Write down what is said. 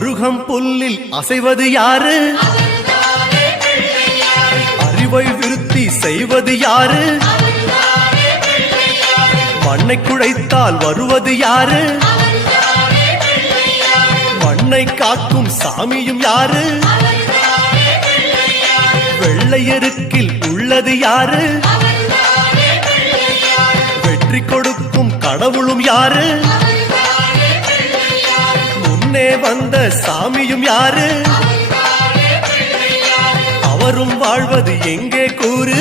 அருகம் புல்லில் அசைவது யாரு? அறிவை விருத்தி செய்வது யாரு? மண்ணை குழைத்தால் வருவது யாரு? மண்ணை காக்கும் சாமியும் யாரு? வெள்ளையருக்கில் உள்ளது யாரு? வெற்றி கொடுக்கும் கடவுளும் யாரு? முன்னே வந்த சாமியும் யாரு? அவரும் வாழ்வது எங்கே கூறு?